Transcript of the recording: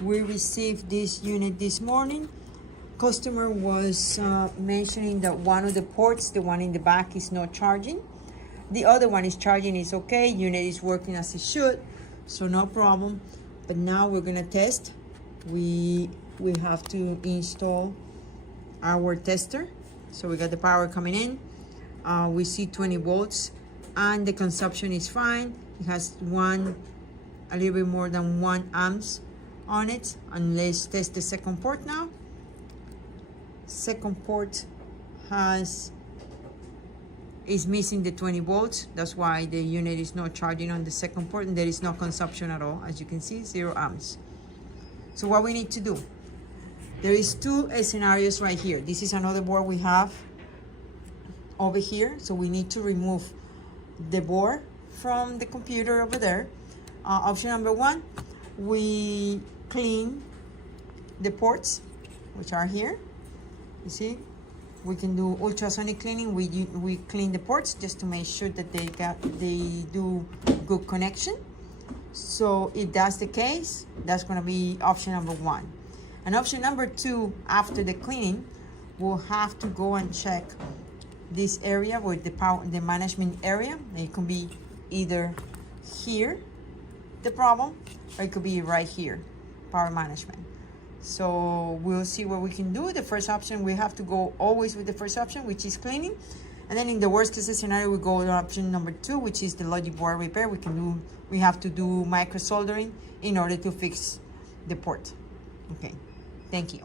We received this unit this morning. Customer was mentioning that one of the ports, the one in the back, is not charging. The other one is charging, it's okay. Unit is working as it should, so no problem. But now we're gonna test. We have to install our tester. So we got the power coming in. We see 20 volts and the consumption is fine. It has a little bit more than 1 amps on it. And let's test the second port now. Second port is missing the 20 volts. That's why the unit is not charging on the second port, and there is no consumption at all. As you can see, 0 amps. So what we need to do, there is 2 scenarios right here. This is another board we have over here. So we need to remove the board from the computer over there. Option number 1, we clean the ports, which are here. You see, we can do ultrasonic cleaning. We clean the ports just to make sure that they do good connection. So if that's the case, that's going to be option number 1. And option number 2, after the cleaning, we'll have to go and check this area with the management area. It can be either here, the problem, or it could be right here, power management. So we'll see what we can do. The first option, we have to go always with the first option, which is cleaning. And then in the worst case scenario, we go with option number 2, which is the logic board repair. We have to do micro soldering in order to fix the port. Okay, thank you.